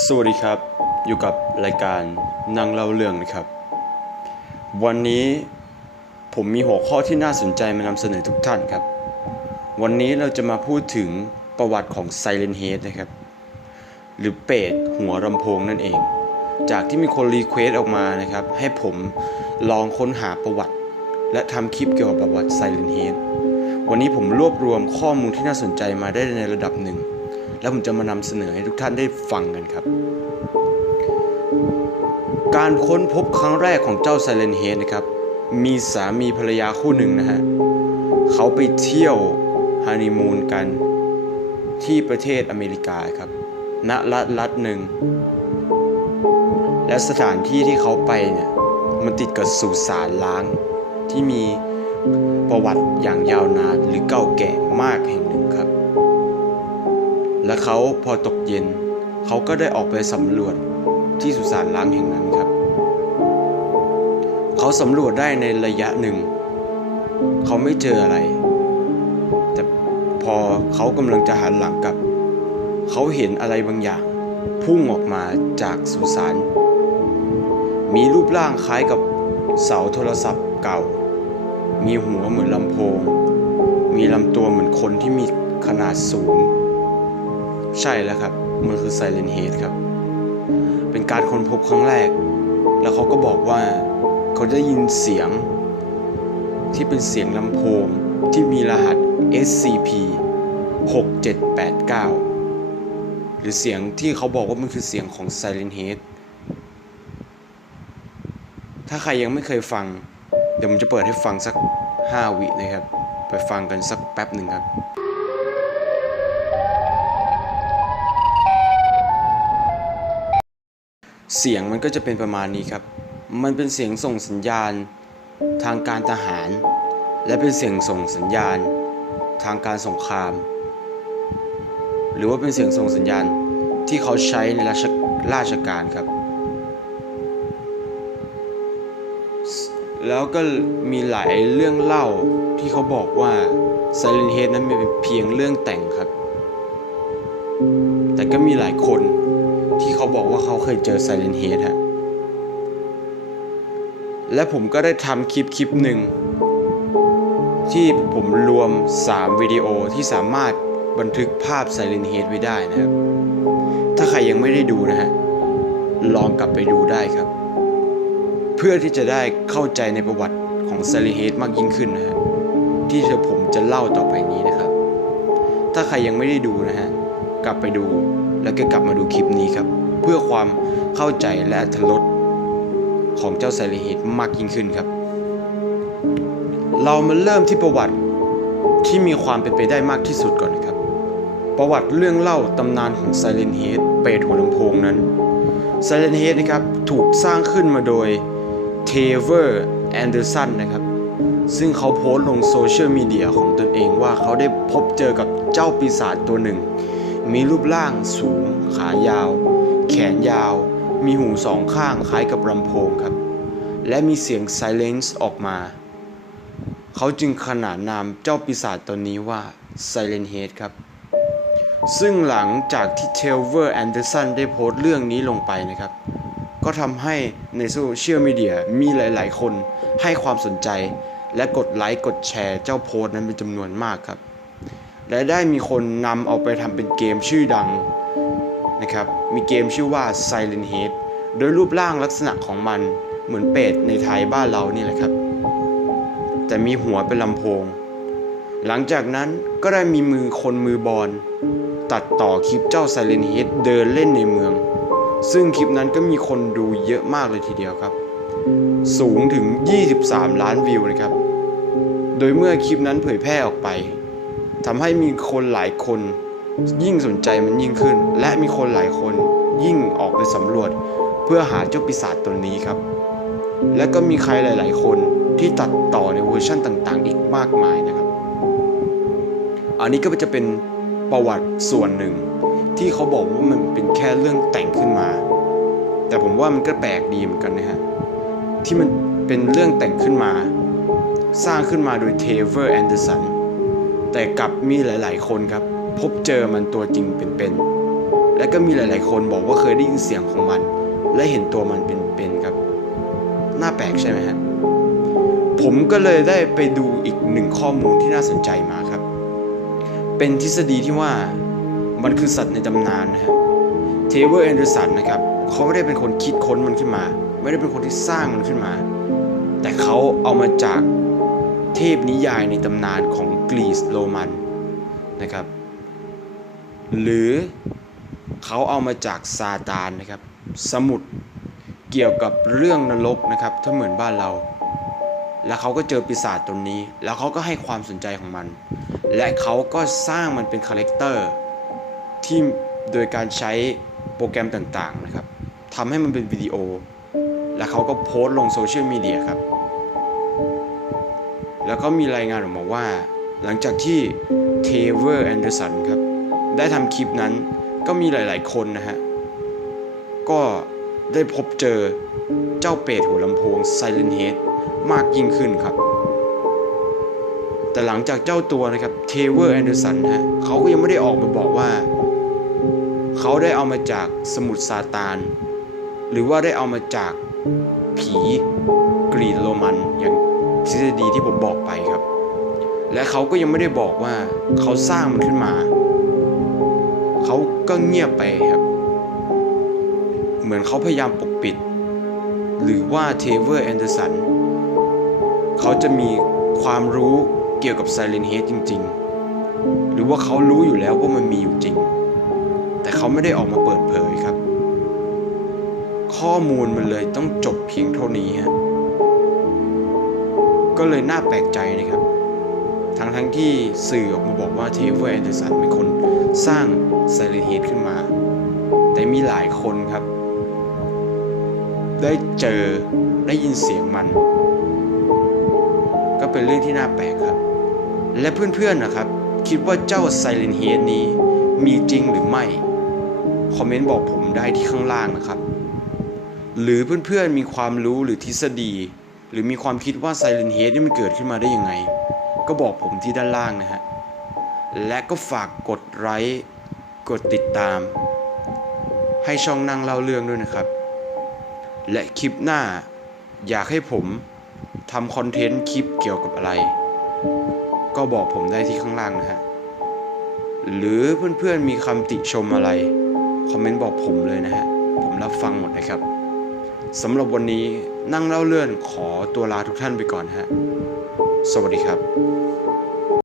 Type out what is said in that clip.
สวัสดีครับ อยู่กับรายการนั่งเล่าเรื่องนะครับ วันนี้ผมมีหัวข้อที่น่าสนใจมานำเสนอทุกท่านครับ วันนี้เราจะมาพูดถึงประวัติของ Silent Head นะครับ หรือเป็ดหัวลำโพงนั่นเอง จากที่มีคนรีเควสต์ออกมานะครับ ให้ผมลองค้นหาประวัติ และทำคลิปเกี่ยวกับประวัติ Silent Head วันนี้ผมรวบรวมข้อมูลที่น่าสนใจมาได้ในระดับหนึ่ง แล้วผมจะมานำเสนอให้ทุกท่านได้ฟังกันครับ การค้นพบครั้งแรกของเจ้า Silent Head นะครับ มีสามีภรรยาคู่หนึ่งนะฮะเขาไปเที่ยวฮันนีมูนกันที่ประเทศอเมริกาครับ ณ รัฐรัฐหนึ่ง และสถานที่ที่เขาไปเนี่ย มันติดกับสุสานล้าง ที่มีประวัติอย่างยาวนานหรือเก่าแก่มากแห่งหนึ่งครับ และเขาพอตกเย็น เขาก็ได้ออกไปสำรวจที่สุสานล้างแห่งนั้นครับ เขาสำรวจได้ในระยะหนึ่ง เขาไม่เจออะไร แต่พอเขากำลังจะหันหลังกลับ เขาเห็นอะไรบางอย่าง พุ่งออกมาจากสุสาน มีรูปร่างคล้ายกับเสาโทรศัพท์เก่า มีหัวเหมือนลำโพง มีลำตัวเหมือนคนที่มีขนาดสูง ใช่แล้วครับ มันคือ Silent Head ครับ เป็นการค้นพบครั้งแรก แล้วเขาก็บอกว่าเขาได้ยินเสียงที่เป็นเสียงลำโพงที่มีรหัส SCP 6789 หรือเสียงที่เขาบอกว่ามันคือเสียงของ Silent Head ถ้าใครยังไม่เคยฟัง เดี๋ยวผมจะเปิดให้ฟังสัก 5 วินะครับ ไปฟังกันสักแป๊บหนึ่งครับ เสียงมันก็จะเป็นประมาณนี้ครับ มันเป็นเสียงส่งสัญญาณทางการทหาร และเป็นเสียงส่งสัญญาณทางการสงคราม หรือว่าเป็นเสียงส่งสัญญาณที่เขาใช้ในราชราชการครับ แล้วก็มีหลายเรื่องเล่าที่เขาบอกว่า Silent Head นั้นเป็นเพียงเรื่องแต่งครับ แต่ก็มีหลายคน เขาบอกว่าเขาเคยเจอ Silent Head ฮะ และผมก็ได้ทำคลิปคลิปหนึ่ง ที่ผมรวม 3 วิดีโอที่สามารถบันทึกภาพ Silent Head ไว้ได้นะครับ ถ้าใครยังไม่ได้ดูนะฮะ ลองกลับไปดูได้ครับ เพื่อที่จะได้เข้าใจในประวัติของ Silent Head มากยิ่งขึ้นนะฮะ ที่เดี๋ยวผมจะเล่าต่อไปนี้นะครับ ถ้าใครยังไม่ได้ดูนะฮะ กลับไปดูแล้วก็กลับมาดูคลิปนี้ครับ เพื่อความเข้าใจและอรรถรสของเจ้าไซเลเฮดมากยิ่งขึ้นครับ เรามาเริ่มที่ประวัติที่มีความเป็นไปได้มากที่สุดก่อนนะครับ ประวัติเรื่องเล่าตำนานของ Silent Head เปรตหัวลำโพงนั้น Silent Head นะครับถูกสร้างขึ้นมาโดย t a v e r Anderson นะครับซึ่งเขาโพสต์ลงโซเชียลมีเดียของตนเองว่าเขาได้พบเจอกับเจ้าปีศาจตัวหนึ่ง มีรูปร่างสูง ขายาว แขนยาว มีหูสองข้างคล้ายกับลำโพงครับ และมีเสียงไซเลนซ์ออกมา เขาจึงขนานนามเจ้าปีศาจตนนี้ว่า Silent Head ครับ ซึ่งหลังจากที่เทลเวอร์แอนเดอร์สันได้โพสต์เรื่องนี้ลงไปนะครับ ก็ทำให้ในโซเชียลมีเดียมีหลาย ๆ คนให้ความสนใจ และกดไลค์กดแชร์เจ้าโพสต์นั้นเป็นจำนวนมากครับ และได้มีคนนำเอาไปทำเป็นเกมชื่อดัง นะครับ มีเกมชื่อว่า Silent Head โดยรูปร่างลักษณะของมันเหมือนเป็ดในไทยบ้านเรานี่แหละครับ แต่มีหัวเป็นลำโพง หลังจากนั้นก็ได้มีมือคนมือบอลตัดต่อคลิปเจ้า Silent Head เดินเล่นในเมือง ซึ่งคลิปนั้นก็มีคนดูเยอะมากเลยทีเดียวครับ สูงถึง 23 ล้านวิวนะครับ โดยเมื่อคลิปนั้นเผยแพร่ออกไปทำให้มีคนหลายคน ยิ่งสนใจมันยิ่งขึ้น และมีคนหลายคนยิ่งออกไปสำรวจ เพื่อหาเจ้าปีศาจตัวนี้ครับ และก็มีใครหลาย ๆ คนที่ตัดต่อในเวอร์ชันต่าง ๆ อีกมากมายนะครับ อันนี้ก็จะเป็นประวัติส่วนหนึ่ง ที่เขาบอกว่ามันเป็นแค่เรื่องแต่งขึ้นมา แต่ผมว่ามันก็แปลกดีเหมือนกันนะฮะที่มันเป็นเรื่องแต่งขึ้นมา สร้างขึ้นมาโดยเทเวอร์แอนเดอร์สัน แต่กลับมีหลาย ๆ คนครับ พบเจอมันตัวจริงเป็นๆและก็มีหลาย ๆ คนบอกว่าเคยได้ยินเสียงของมัน และเห็นตัวมันเป็นๆครับน่าแปลกใช่ไหมฮะผมก็เลยได้ไปดูอีกหนึ่งข้อมูลที่น่าสนใจมาครับ เป็นทฤษฎีที่ว่ามันคือสัตว์ในตำนานนะฮะเทเวอร์แอนเดอร์สันนะครับเขาไม่ได้เป็นคนคิดค้นมันขึ้นมา ไม่ได้เป็นคนที่สร้างมันขึ้นมา แต่เขาเอามาจากเทพนิยายในตำนานของ กรีซโรมันนะครับ หรือเขาเอามาจากซาตานนะครับ สมุดเกี่ยวกับเรื่องนรกนะครับ ถ้าเหมือนบ้านเรา แล้วเขาก็เจอปีศาจตนนี้ แล้วเขาก็ให้ความสนใจของมัน และเขาก็สร้างมันเป็นคาแรคเตอร์ที่โดยการใช้โปรแกรมต่างๆนะครับทำให้มันเป็นวิดีโอ แล้วเขาก็โพสต์ลงโซเชียลมีเดียครับ แล้วก็มีรายงานออกมาว่า หลังจากที่เทเวอร์แอนเดอร์สันครับ ได้ทำคลิปนั้นก็มีหลายๆคนนะฮะ ก็ได้พบเจอเจ้าเป็ดหัวลำโพง Silent Head มากยิ่งขึ้นครับ แต่หลังจากเจ้าตัวนะครับเทเวอร์แอนเดอร์สันฮะเขาก็ยังไม่ได้ออกมาบอกว่า เขาได้เอามาจากสมุทรซาตาน หรือว่าได้เอามาจากผีกรีกโรมันอย่างทฤษฎีที่ผมบอกไปครับ และเขาก็ยังไม่ได้บอกว่าเขาสร้างมันขึ้นมา เขาก็เงียบไปครับ เหมือนเขาพยายามปกปิด หรือว่าเทเวอร์แอนเดอร์สันเขาจะมีความรู้เกี่ยวกับไซเลนเฮดจริง ๆ หรือว่าเขารู้อยู่แล้วว่ามันมีอยู่จริง แต่เขาไม่ได้ออกมาเปิดเผยครับ ข้อมูลมันเลยต้องจบเพียงเท่านี้ฮะก็เลยน่าแปลกใจนะครับ ทั้งทั้งที่สื่อออกมาบอกว่าเทเวอร์แอนเดอร์สันเป็นคนสร้างไซเลนเฮดขึ้นมา แต่มีหลายคนครับ ได้เจอได้ยินเสียงมัน ก็เป็นเรื่องที่น่าแปลกครับ และเพื่อนๆนะครับ คิดว่าเจ้า Silent Head นี้มีจริงหรือไม่ คอมเมนต์บอกผมได้ที่ข้างล่างนะครับ หรือเพื่อนๆมีความรู้หรือทฤษฎี หรือมีความคิดว่า Silent Head นี่มันเกิดขึ้นมาได้ยังไง ก็บอกผมที่ด้านล่างนะฮะ และก็ฝากกดไลค์กดติดตาม ให้ช่องนั่งเล่าเรื่องด้วยนะครับ และคลิปหน้าอยากให้ผมทำคอนเทนต์คลิปเกี่ยวกับอะไร ก็บอกผมได้ที่ข้างล่างนะฮะ หรือเพื่อนๆมีคำติชมอะไร คอมเมนต์บอกผมเลยนะฮะ ผมรับฟังหมดนะครับสำหรับวันนี้นั่งเล่าเรื่องขอตัวลาทุกท่านไปก่อนฮะ สวัสดีครับ